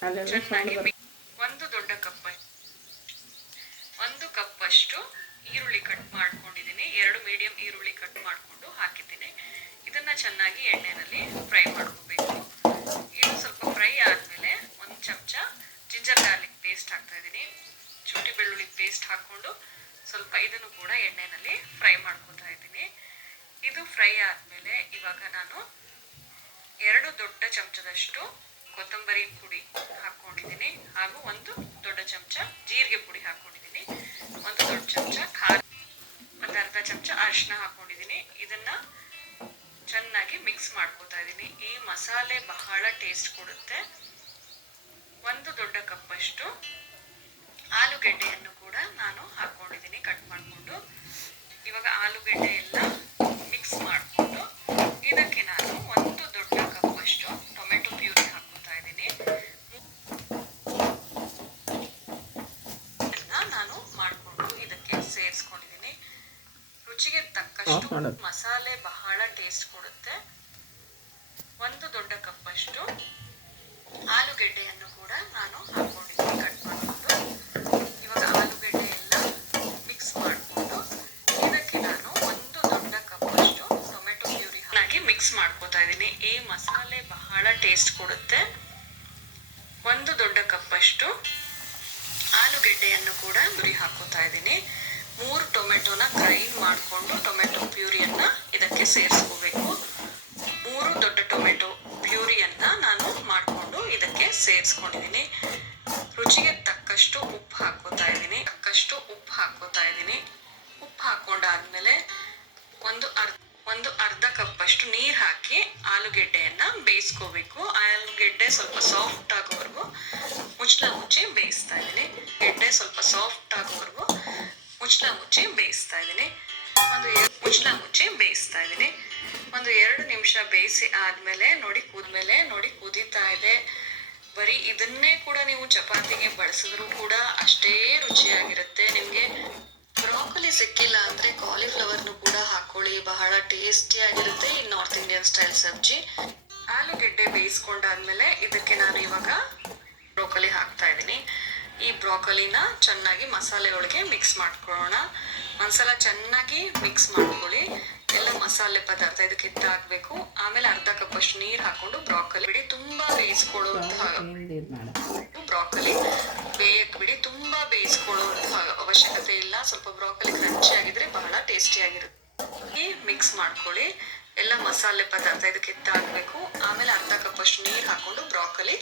ಚೆನ್ನಾಗಿ ಒಂದು ದೊಡ್ಡ ಒಂದು ಕಪ್ಪಷ್ಟು ಈರುಳ್ಳಿ ಕಟ್ ಮಾಡ್ಕೊಂಡಿದ್ದೀನಿ. 2 ಮೀಡಿಯಂ ಈರುಳ್ಳಿ ಕಟ್ ಮಾಡಿಕೊಂಡು ಹಾಕಿದ್ದೀನಿ. ಇದನ್ನ ಚೆನ್ನಾಗಿ ಎಣ್ಣೆಯಲ್ಲಿ ಫ್ರೈ ಮಾಡ್ಕೋಬೇಕು. ಇದು ಸ್ವಲ್ಪ ಫ್ರೈ ಆದಮೇಲೆ 1 ಚಮಚ ಜಿಂಜರ್ ಗಾರ್ಲಿಕ್ ಪೇಸ್ಟ್ ಹಾಕ್ತಾ ಇದ್ದೀನಿ. ಶುಂಠಿ ಬೆಳ್ಳುಳ್ಳಿ ಪೇಸ್ಟ್ ಹಾಕ್ಕೊಂಡು ಸ್ವಲ್ಪ ಇದನ್ನು ಕೂಡ ಎಣ್ಣೆಯಲ್ಲಿ ಫ್ರೈ ಮಾಡ್ಕೊತಾ ಇದ್ದೀನಿ. ಇದು ಫ್ರೈ ಆದಮೇಲೆ ಇವಾಗ ನಾನು 2 ದೊಡ್ಡ ಚಮಚದಷ್ಟು ಕೊತ್ತಂಬರಿ ಪುಡಿ ಹಾಕ್ಕೊಂಡಿದ್ದೀನಿ, ಹಾಗೂ 1 ದೊಡ್ಡ ಚಮಚ ಜೀರಿಗೆ ಪುಡಿ ಹಾಕ್ಕೊಂಡಿದ್ದೀನಿ, 1 ದೊಡ್ಡ ಚಮಚ ಖಾರ, ಒಂದು ಅರ್ಧ ಚಮಚ ಅರಿಶಿನ ಹಾಕ್ಕೊಂಡಿದ್ದೀನಿ. ಇದನ್ನ ಚೆನ್ನಾಗಿ ಮಿಕ್ಸ್ ಮಾಡ್ಕೋತಾ ಇದ್ದೀನಿ. ಈ ಮಸಾಲೆ ಬಹಳ ಟೇಸ್ಟ್ ಕೊಡುತ್ತೆ. 1 ದೊಡ್ಡ ಕಪ್ಪಷ್ಟು ಆಲೂಗೆಡ್ಡೆಯನ್ನು ಕೂಡ ನಾನು ಹಾಕ್ಕೊಂಡಿದ್ದೀನಿ ಕಟ್ ಮಾಡಿಕೊಂಡು. ಇವಾಗ ಆಲೂಗೆಡ್ಡೆ ಎಲ್ಲ ಮಿಕ್ಸ್ ಮಾಡಿಕೊಂಡು ಇದಕ್ಕೆ ನಾನು 1 ದೊಡ್ಡ ಕಪ್ಪಷ್ಟು ಟೊಮೆಟೊ ಪ್ಯೂರಿ ಹಾಕ್ಕೊತಾ ಇದ್ದೀನಿ. ನಾನು ಮಾಡಿಕೊಂಡು ಇದಕ್ಕೆ ಸೇರಿಸ್ಕೊಂಡಿದ್ದೀನಿ. ರುಚಿಗೆ ತಕ್ಕಷ್ಟು ಮಸಾಲೆ ಬಹಳ ಟೇಸ್ಟ್ ಕೊಡುತ್ತೆ. 1 ದೊಡ್ಡ ಕಪ್ಪಷ್ಟು ಆಲೂಗೆಡ್ಡೆಯನ್ನು ಕೂಡ ನಾನು ಹಾಕ್ಕೊಂಡಿದ್ದೀನಿ ಕಟ್ ಮಾಡಿಕೊಂಡು. ಇವಾಗ ಆಲೂಗೆಡ್ಡೆ ಎಲ್ಲ ಮಿಕ್ಸ್ ಮಾಡಿಕೊಂಡು ಇದಕ್ಕೆ ನಾನು 1 ದೊಡ್ಡ ಕಪ್ಪಷ್ಟು ಟೊಮೆಟೊ ಪ್ಯೂರಿ ಹಾಕಿ ಮಿಕ್ಸ್ ಮಾಡ್ಕೋತಾ ಇದ್ದೀನಿ. ಈ ಮಸಾಲೆ ಬಹಳ ಟೇಸ್ಟ್ ಕೊಡುತ್ತೆ. 1 ದೊಡ್ಡ ಕಪ್ಪಷ್ಟು ಆಲೂಗೆಡ್ಡೆಯನ್ನು ಕೂಡ ಪ್ಯೂರಿ ಹಾಕೋತಾ ಇದ್ದೀನಿ. 3 ಟೊಮೆಟೊನ ಗ್ರೈಂಡ್ ಮಾಡಿಕೊಂಡು ಟೊಮೆಟೊ ಪ್ಯೂರಿಯನ್ನ ಇದಕ್ಕೆ ಸೇರಿಸ್ಕೋಬೇಕು. 3 ದೊಡ್ಡ ಟೊಮೆಟೊ ಪ್ಯೂರಿಯನ್ನ ನಾನು ಮಾಡಿಕೊಂಡು ಇದಕ್ಕೆ ಸೇರಿಸ್ಕೊಂಡಿದ್ದೀನಿ. ರುಚಿಗೆ ತಕ್ಕಷ್ಟು ಉಪ್ಪು ಹಾಕೋತಾ ಇದ್ದೀನಿ. ಉಪ್ಪು ಹಾಕೊಂಡಾದ್ಮೇಲೆ ಒಂದು ಅರ್ಧ ಕಪ್ಪಷ್ಟು ನೀರು ಹಾಕಿ ಆಲೂಗೆಡ್ಡೆಯನ್ನ ಬೇಯಿಸ್ಕೋಬೇಕು. ಆಲೂಗೆಡ್ಡೆ ಸ್ವಲ್ಪ ಸಾಫ್ಟ್ ಆಗೋವರೆಗೂ ಮುಚ್ಚಳ ಮುಚ್ಚಿ ಬೇಯಿಸ್ತಾ ಇದ್ದೀನಿ. ಒಂದು 2 ನಿಮಿಷ ಬೇಯಿಸಿ ಆದ್ಮೇಲೆ ನೋಡಿ ಕುದೀತಾ ಇದೆ. ಬರೀ ಇದನ್ನೇ ಕೂಡ ನೀವು ಚಪಾತಿಗೆ ಬಳಸಿದ್ರು ಕೂಡ ಅಷ್ಟೇ ರುಚಿಯಾಗಿರುತ್ತೆ. ನಿಮ್ಗೆ ಬ್ರಾಕೊಲಿ ಸಿಕ್ಕಿಲ್ಲ ಅಂದ್ರೆ ಕಾಲಿಫ್ಲವರ್ನು ಕೂಡ ಹಾಕೊಳ್ಳಿ, ಬಹಳ ಟೇಸ್ಟಿ ಆಗಿರುತ್ತೆ ಈ ನಾರ್ತ್ ಇಂಡಿಯನ್ ಸ್ಟೈಲ್ ಸಬ್ಜಿ. ಆಲೂಗೆಡ್ಡೆ ಬೇಯಿಸ್ಕೊಂಡಾದ್ಮೇಲೆ ಇದಕ್ಕೆ ನಾನು ಇವಾಗ ಬ್ರೋಕೊಲಿ ಹಾಕ್ತಾ ಇದ್ದೀನಿ. ಈ ಬ್ರೋಕೊಲಿನ ಚೆನ್ನಾಗಿ ಮಸಾಲೆ ಒಳಗೆ ಮಿಕ್ಸ್ ಮಾಡ್ಕೊಳ್ಳೋಣ. ಒಂದ್ಸಲ ಚೆನ್ನಾಗಿ ಮಿಕ್ಸ್ ಮಾಡ್ಕೊಳ್ಳಿ. ಎಲ್ಲ ಮಸಾಲೆ ಪದಾರ್ಥ ಇದಕ್ಕೆ ಹಾಕ್ಬೇಕು. ಆಮೇಲೆ ಅರ್ಧ ಕಪ್ಪಷ್ಟು ನೀರು ಹಾಕೊಂಡು ಬ್ರೋಕೊಲಿ ಬಿಡಿ. ತುಂಬಾ ಬೇಯಿಸ್ಕೊಳ್ಳುವಂತಹ ಬ್ರೋಕೊಲಿ ಬೇಯಕ್ ಬಿಡಿ. ತುಂಬಾ ಬೇಯಿಸ್ಕೊಳ್ಳುವಂತಹ ಅವಶ್ಯಕತೆ ಇಲ್ಲ. ಸ್ವಲ್ಪ ಬ್ರೋಕೊಲಿ ಕ್ರಂಚಿ ಆಗಿದ್ರೆ ಬಹಳ ಟೇಸ್ಟಿ ಆಗಿರುತ್ತೆ. ಮಿಕ್ಸ್ ಮಾಡ್ಕೊಳ್ಳಿ. ಎಲ್ಲ ಮಸಾಲೆ ಪದಾರ್ಥ ಇದಕ್ಕೆ ಹಾಕ್ಬೇಕು. ಆಮೇಲೆ ಅರ್ಧ ಕಪ್ಪಷ್ಟು ನೀರು ಹಾಕೊಂಡು ಬ್ರೋಕೊಲಿ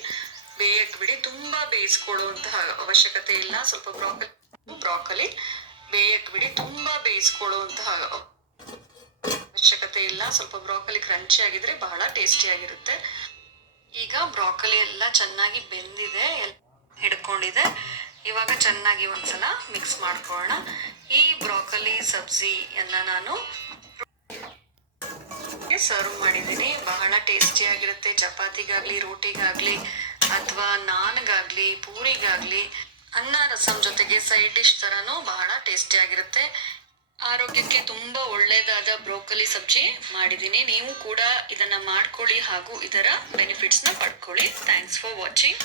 ಬೇಯಕ್ ಬಿಡಿ. ತುಂಬಾ ಬೇಯಿಸ್ಕೊಳ್ಳುವಂತಹ ಅವಶ್ಯಕತೆ ಇಲ್ಲ. ಸ್ವಲ್ಪ ಬ್ರೋಕೊಲಿ ಬೇಯಕ್ ಬಿಡಿ. ತುಂಬಾ ಬೇಯಿಸ್ಕೊಳ್ಳುವಂತಹ ಅವಶ್ಯಕತೆ ಇಲ್ಲ. ಸ್ವಲ್ಪ ಬ್ರೋಕೊಲಿ ಕ್ರಂಚಿ ಆಗಿದ್ರೆ ಬಹಳ ಟೇಸ್ಟಿ ಆಗಿರುತ್ತೆ. ಈಗ ಬ್ರೋಕೊಲಿ ಎಲ್ಲ ಚೆನ್ನಾಗಿ ಬೆಂದಿದೆ, ಹಿಡ್ಕೊಂಡಿದೆ. ಇವಾಗ ಚೆನ್ನಾಗಿ ಒಂದ್ಸಲ ಮಿಕ್ಸ್ ಮಾಡ್ಕೊಳ್ಳೋಣ. ಈ ಬ್ರೋಕೊಲಿ ಸಬ್ಜಿಯನ್ನ ನಾನು ಸರ್ವ್ ಮಾಡಿದ್ದೀನಿ. ಬಹಳ ಟೇಸ್ಟಿ ಆಗಿರುತ್ತೆ. ಚಪಾತಿಗಾಗ್ಲಿ, ರೋಟಿಗಾಗ್ಲಿ, ಅಥವಾ ನಾನ್ಗಾಗ್ಲಿ, ಪೂರಿಗಾಗ್ಲಿ, ಅನ್ನ ರಸಂ ಜೊತೆಗೆ ಸೈಡ್ ಡಿಶ್ ತರನೂ ಬಹಳ ಟೇಸ್ಟಿ ಆಗಿರುತ್ತೆ. ಆರೋಗ್ಯಕ್ಕೆ ತುಂಬಾ ಒಳ್ಳೆಯದಾದ ಬ್ರೋಕೊಲಿ ಸಬ್ಜಿ ಮಾಡಿದ್ದೀನಿ. ನೀವು ಕೂಡ ಇದನ್ನ ಮಾಡ್ಕೊಳ್ಳಿ ಹಾಗೂ ಇದರ ಬೆನಿಫಿಟ್ಸ್ನ ಪಡ್ಕೊಳ್ಳಿ. Thanks for watching.